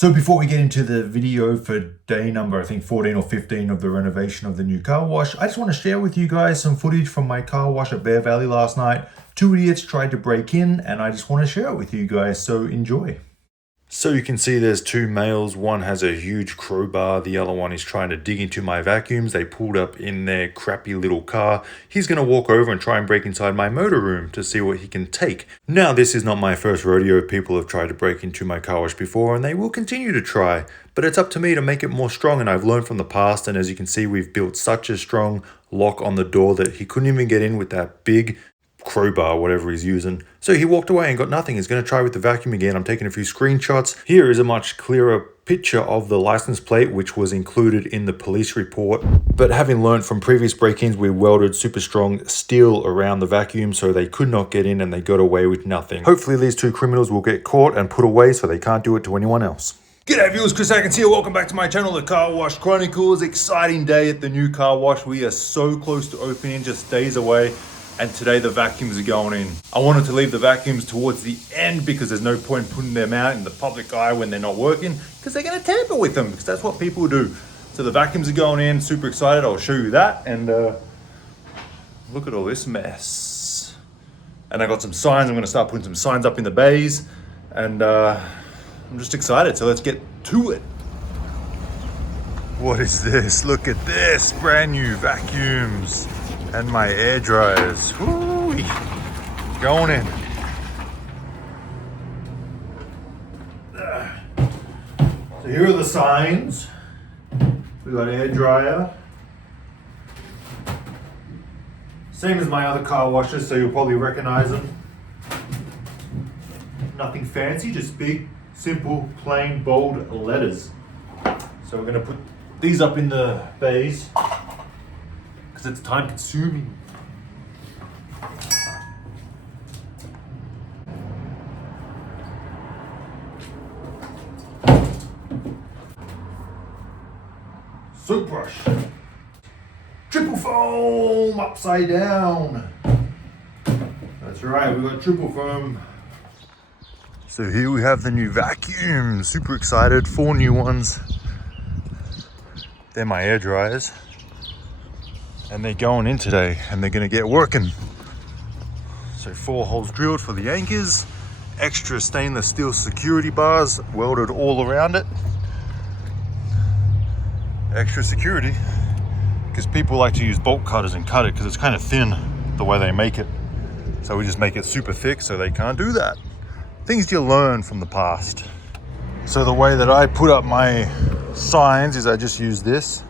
So before we get into the video for day number, I think 14 or 15 of the renovation of the new car wash, I just want to share with you guys some footage from my car wash at Bear Valley last night. Two idiots tried to break in and I just want to share it with you guys, so enjoy. So you can see there's two males. One has a huge crowbar. The other one is trying to dig into my vacuums. They pulled up in their crappy little car. He's going to walk over and try and break inside my motor room to see what he can take. Now, this is not my first rodeo. People have tried to break into my car wash before and they will continue to try. But it's up to me to make it more strong, and I've learned from the past. And as you can see, we've built such a strong lock on the door that he couldn't even get in with that big crowbar, whatever he's using. So he walked away and got nothing. He's going to try with the vacuum again. I'm taking a few screenshots. Here is a much clearer picture of the license plate, which was included in the police report. But having learned from previous break-ins, we welded super strong steel around the vacuum so they could not get in and they got away with nothing. Hopefully these two criminals will get caught and put away so they can't do it to anyone else. G'day viewers, Chris Atkins here. Welcome back to my channel, The Car Wash Chronicles. Exciting day at the new car wash. We are so close to opening, just days away. And today the vacuums are going in. I wanted to leave the vacuums towards the end because there's no point putting them out in the public eye when they're not working, because they're gonna tamper with them, because that's what people do. So the vacuums are going in, super excited. I'll show you that. And look at all this mess. And I got some signs. I'm gonna start putting some signs up in the bays. And I'm just excited, so let's get to it. What is this? Look at this, brand new vacuums. And my air dryers. Woo! Going in. So here are the signs. We got air dryer. Same as my other car washes, so you'll probably recognize them. Nothing fancy, just big, simple, plain, bold letters. So we're gonna put these up in the bays, because it's time consuming. Soap brush. Triple foam upside down. That's right, we got triple foam. So here we have the new vacuum. Super excited, 4 new ones. They're my air dryers. And they're going in today and they're gonna get working. So 4 holes drilled for the anchors, extra stainless steel security bars welded all around it. Extra security, because people like to use bolt cutters and cut it because it's kind of thin the way they make it. So we just make it super thick so they can't do that. Things you learn from the past. So the way that I put up my signs is I just use this.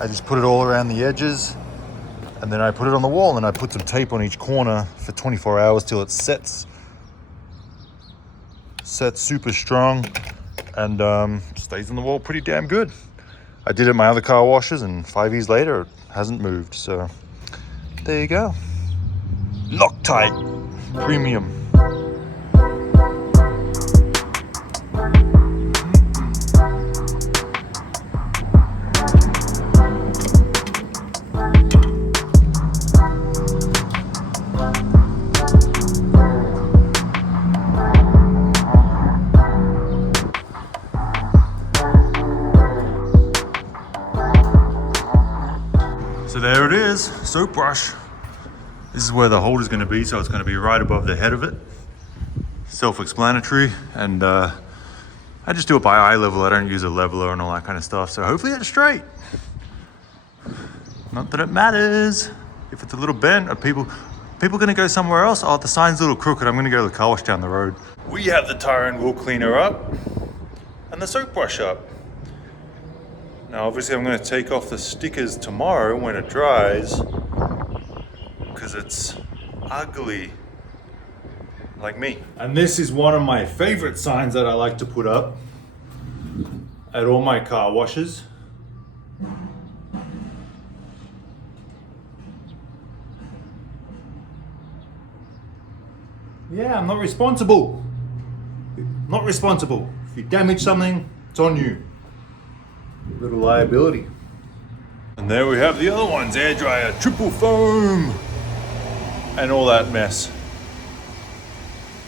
I just put it all around the edges, and then I put it on the wall, and I put some tape on each corner for 24 hours till it sets. Sets super strong and stays on the wall pretty damn good. I did it in my other car washes, and 5 years later it hasn't moved. So there you go. Loctite Premium. So there it is, soap brush. This is where the holder is going to be, so it's going to be right above the head of it. Self-explanatory, and I just do it by eye level. I don't use a leveler and all that kind of stuff, so hopefully it's straight. Not that it matters. If it's a little bent, are people going to go somewhere else? Oh, the sign's a little crooked. I'm going to go to the car wash down the road. We have the tire and wheel cleaner up and the soap brush up. Now obviously I'm going to take off the stickers tomorrow when it dries, because it's ugly, like me. And this is one of my favorite signs that I like to put up at all my car washes. Yeah, I'm not responsible. Not responsible. If you damage something, it's on you. Little liability. And there we have the other ones, air dryer, triple foam, and all that mess.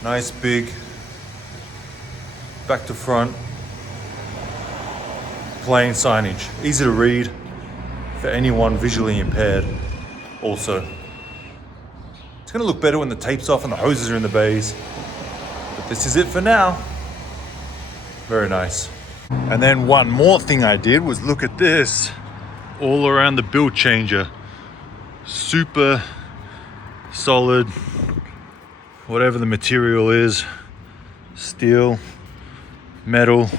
Nice big back to front plain signage, easy to read for anyone visually impaired also. It's gonna look better when the tape's off and the hoses are in the bays, but this is it for now. Very nice. And then one more thing I did was look at this all around the build changer. Super solid, whatever the material is, steel, metal,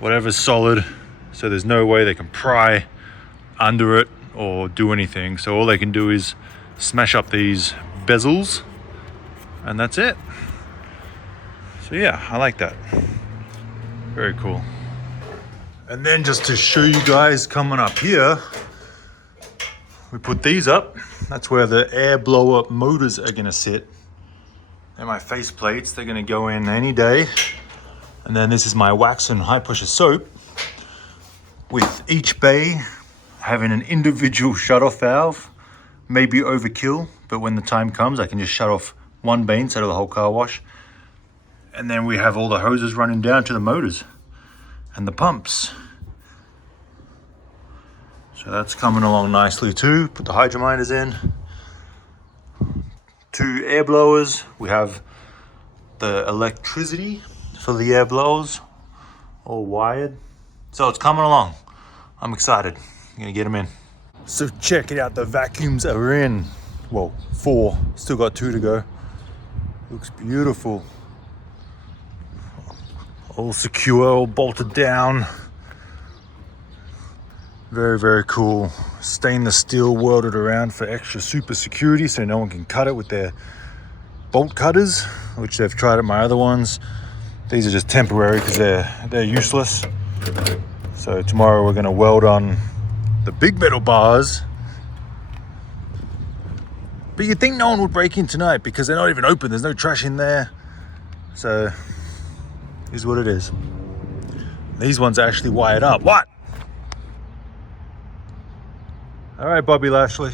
whatever's solid, so there's no way they can pry under it or do anything. So all they can do is smash up these bezels and that's it. So yeah, I like that. Very cool. And then just to show you guys coming up here, we put these up. That's where the air blower motors are gonna sit. And my face plates, they're gonna go in any day. And then this is my wax and high pressure soap, with each bay having an individual shut-off valve. Maybe overkill, but when the time comes, I can just shut off one bay instead of the whole car wash. And then we have all the hoses running down to the motors and the pumps. So that's coming along nicely too. Put the hydrominers in. 2 air blowers. We have the electricity for the air blowers, all wired. So it's coming along. I'm excited. I'm gonna get them in. So check it out, the vacuums are in. Well, 4, still got 2 to go. Looks beautiful. All secure, all bolted down. Very, very cool. Stainless steel welded around for extra super security so no one can cut it with their bolt cutters, which they've tried at my other ones. These are just temporary because they're useless. So tomorrow we're gonna weld on the big metal bars. But you'd think no one would break in tonight because they're not even open. There's no trash in there. So, is what it is. These ones are actually wired up. What? All right, Bobby Lashley.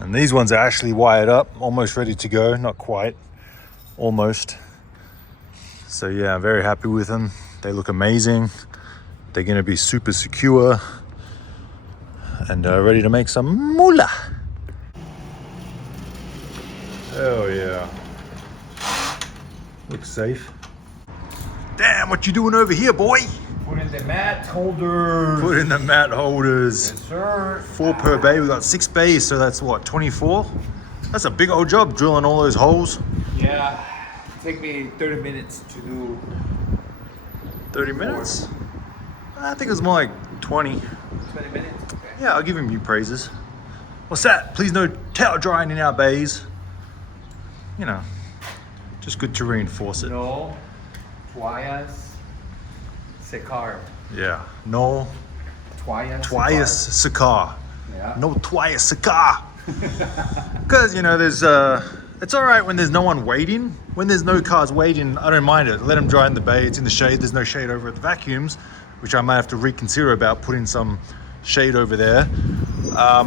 And these ones are actually wired up, almost ready to go. Not quite, almost. So yeah, I'm very happy with them. They look amazing. They're gonna be super secure and ready to make some moolah. Oh yeah. Looks safe. Damn, what you doing over here, boy? Put in the mat holders. Put in the mat holders. Yes, sir. 4 per bay. We got 6 bays, so that's what, 24? That's a big old job drilling all those holes. Yeah, take me 30 minutes to do. 30 minutes? I think it was more like 20. 20 minutes? Okay. Yeah, I'll give him you praises. What's that? Please no towel drying in our bays. You know, just good to reinforce it. No, toallas secar. Yeah, no Toallas secar. Yeah. No toallas secar. Because, you know, there's, it's all right when there's no one waiting. When there's no cars waiting, I don't mind it. Let them dry in the bay. It's in the shade. There's no shade over at the vacuums, which I might have to reconsider about putting some shade over there.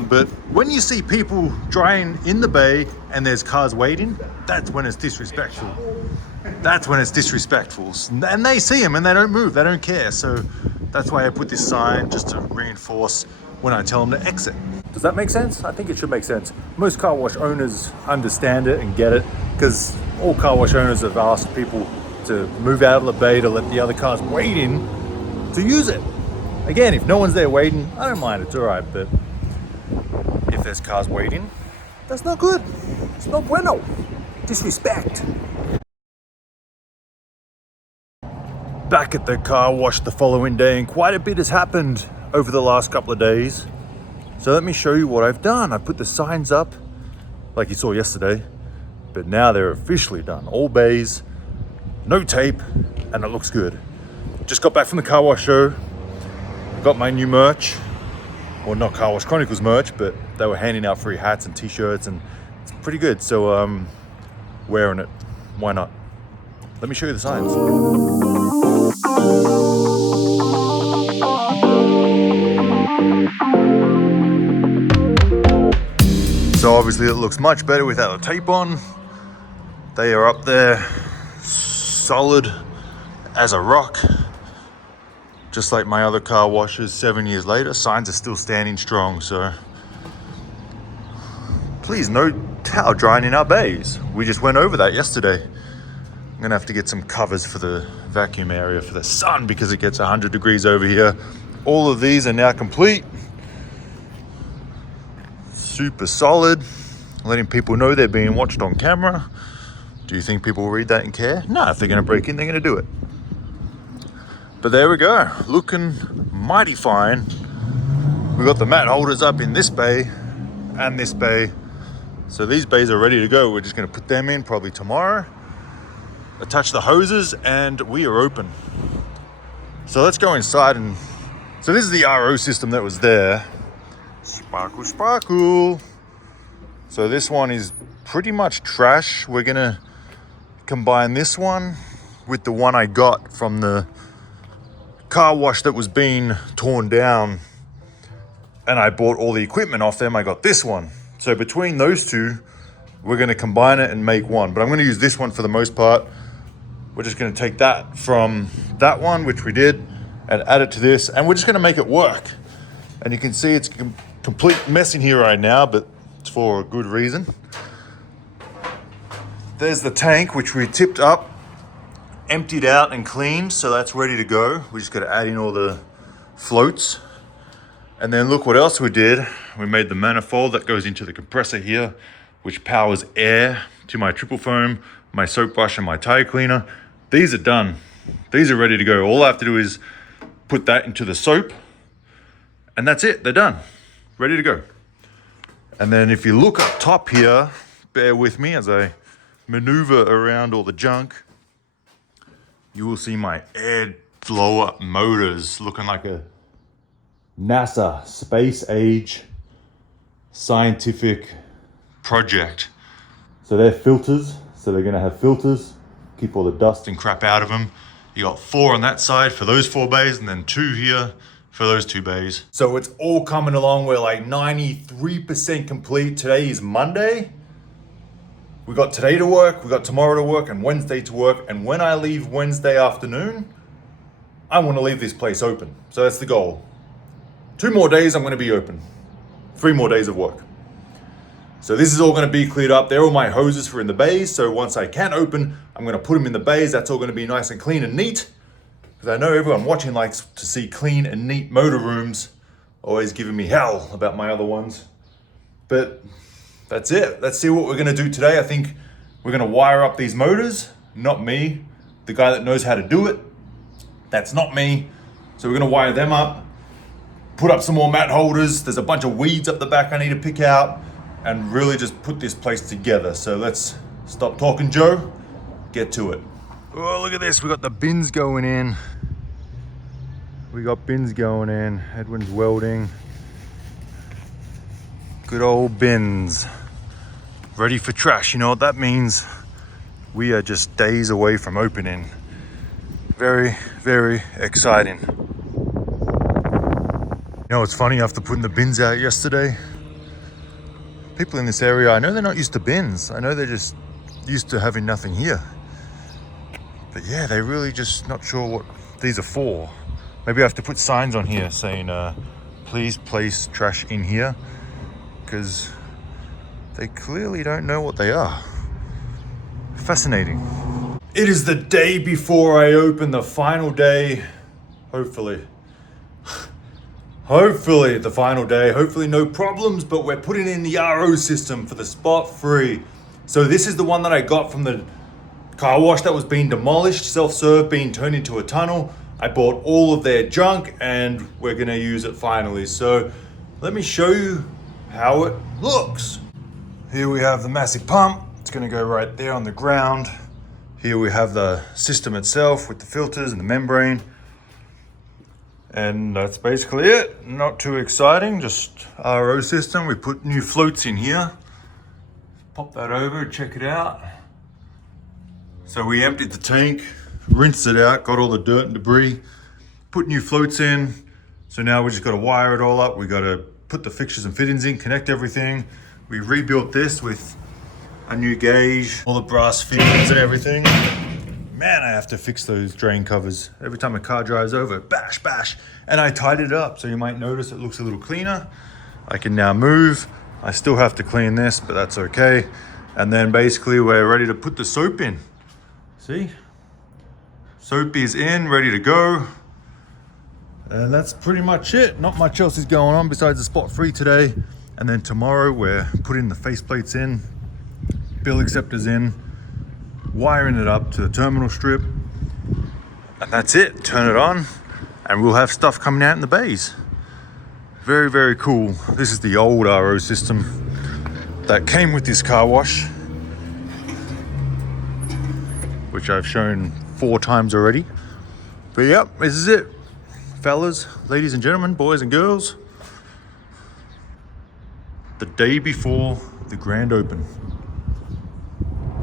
But when you see people drying in the bay and there's cars waiting, that's when it's disrespectful. That's when it's disrespectful. And they see them and they don't move. They don't care. So that's why I put this sign, just to reinforce when I tell them to exit. Does that make sense? I think it should make sense. Most car wash owners understand it and get it, because all car wash owners have asked people to move out of the bay to let the other cars waiting to use it. Again, if no one's there waiting, I don't mind, it's all right. But if there's cars waiting, that's not good. It's no bueno. Disrespect. Back at the car wash the following day, and quite a bit has happened over the last couple of days. So let me show you what I've done. I put the signs up like you saw yesterday, but now they're officially done. All bays, no tape, and it looks good. Just got back from the car wash show. Got my new merch. Well, not Car Wash Chronicles merch, but they were handing out free hats and t-shirts, and it's pretty good. So wearing it, why not? Let me show you the signs. So obviously it looks much better without the tape on. They are up there, solid as a rock. Just like my other car washes 7 years later, signs are still standing strong. So please note towel drying in our bays. We just went over that yesterday. I'm gonna have to get some covers for the vacuum area for the sun because it gets 100 degrees over here. All of these are now complete. Super solid. Letting people know they're being watched on camera. Do you think people will read that and care? No, if they're gonna break in, they're gonna do it. But there we go, looking mighty fine. We got the mat holders up in this bay and this bay. So these bays are ready to go. We're just gonna put them in probably tomorrow. Attach the hoses and we are open. So let's go inside and, so this is the RO system that was there. Sparkle, sparkle. So this one is pretty much trash. We're gonna combine this one with the one I got from the car wash that was being torn down, and I bought all the equipment off them. I got this one. So between those two, we're gonna combine it and make one, but I'm gonna use this one for the most part. We're just gonna take that from that one, which we did, and add it to this, and we're just gonna make it work. And you can see it's a complete mess in here right now, but it's for a good reason. There's the tank, which we tipped up, emptied out and cleaned, so that's ready to go. We just got to add in all the floats. And then look what else we did. We made the manifold that goes into the compressor here, which powers air to my triple foam, my soap brush, and my tire cleaner. These are done. These are ready to go. All I have to do is put that into the soap, and that's it. They're done. Ready to go. And then if you look up top here, bear with me as I maneuver around all the junk, you will see my air blower motors looking like a NASA space age scientific project. So they're filters, so they're gonna have filters, keep all the dust and crap out of them. You got 4 on that side for those 4 bays, and then 2 here for those 2 bays. So it's all coming along. We're like 93% complete. Today is Monday. We got today to work, we got tomorrow to work, and Wednesday to work. And when I leave Wednesday afternoon, I want to leave this place open. So that's the goal. 2 more days, I'm going to be open. 3 more days of work. So this is all going to be cleared up. They're all my hoses for in the bays. So once I can open, I'm going to put them in the bays. That's all going to be nice and clean and neat. Because I know everyone watching likes to see clean and neat motor rooms. Always giving me hell about my other ones. But that's it. Let's see what we're gonna do today. I think we're gonna wire up these motors. Not me, the guy that knows how to do it. That's not me. So we're gonna wire them up, put up some more mat holders. There's a bunch of weeds up the back I need to pick out, and really just put this place together. So let's stop talking, Joe. Get to it. Oh, look at this. We got the bins going in. We got bins going in. Edwin's welding. Good old bins. Ready for trash. You know what that means? We are just days away from opening. Very, very exciting. You know, it's funny, after putting the bins out yesterday, people in this area, I know they're not used to bins. I know they're just used to having nothing here. But yeah, they're really just not sure what these are for. Maybe I have to put signs on here saying, please place trash in here, because they clearly don't know what they are. Fascinating. It is the day before I open, the final day, hopefully. Hopefully the final day, hopefully no problems, but we're putting in the RO system for the spot free. So this is the one that I got from the car wash that was being demolished, self-serve being turned into a tunnel. I bought all of their junk and we're gonna use it finally. So let me show you how it looks. Here we have the massive pump. It's gonna go right there on the ground. Here we have the system itself with the filters and the membrane. And that's basically it. Not too exciting, just RO system. We put new floats in here. Pop that over, check it out. So we emptied the tank, rinsed it out, got all the dirt and debris, put new floats in. So now we just gotta wire it all up. We gotta put the fixtures and fittings in, connect everything. We rebuilt this with a new gauge, all the brass fittings and everything. man, I have to fix those drain covers. Every time a car drives over, bash, bash. And I tidied it up, so you might notice it looks a little cleaner. I can now move. I still have to clean this, but that's okay. And then basically we're ready to put the soap in. See? Soap is in, ready to go. And that's pretty much it. Not much else is going on besides the spot free today. And then tomorrow we're putting the faceplates in, bill acceptors in, wiring it up to the terminal strip. And that's it, turn it on, and we'll have stuff coming out in the bays. Very, very cool. This is the old RO system that came with this car wash, which I've shown 4 times already. But yep, this is it. Fellas, ladies and gentlemen, boys and girls, the day before the grand open.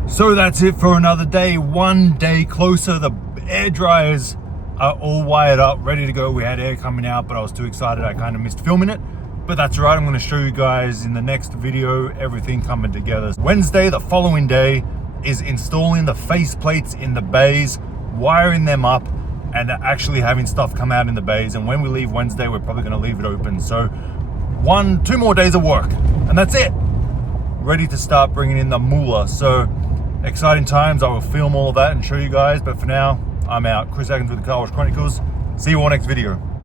So that's it for another day, one day closer. The air dryers are all wired up, ready to go. We had air coming out, but I was too excited. I kind of missed filming it, but that's right. I'm going to show you guys in the next video, everything coming together. Wednesday, the following day, is installing the face plates in the bays, wiring them up, and actually having stuff come out in the bays. And when we leave Wednesday, we're probably going to leave it open. So 2 more days of work, and that's it. Ready to start bringing in the moolah. So exciting times. I will film all of that and show you guys. But for now, I'm out. Chris Atkins with the Car Wash Chronicles. See you all next video.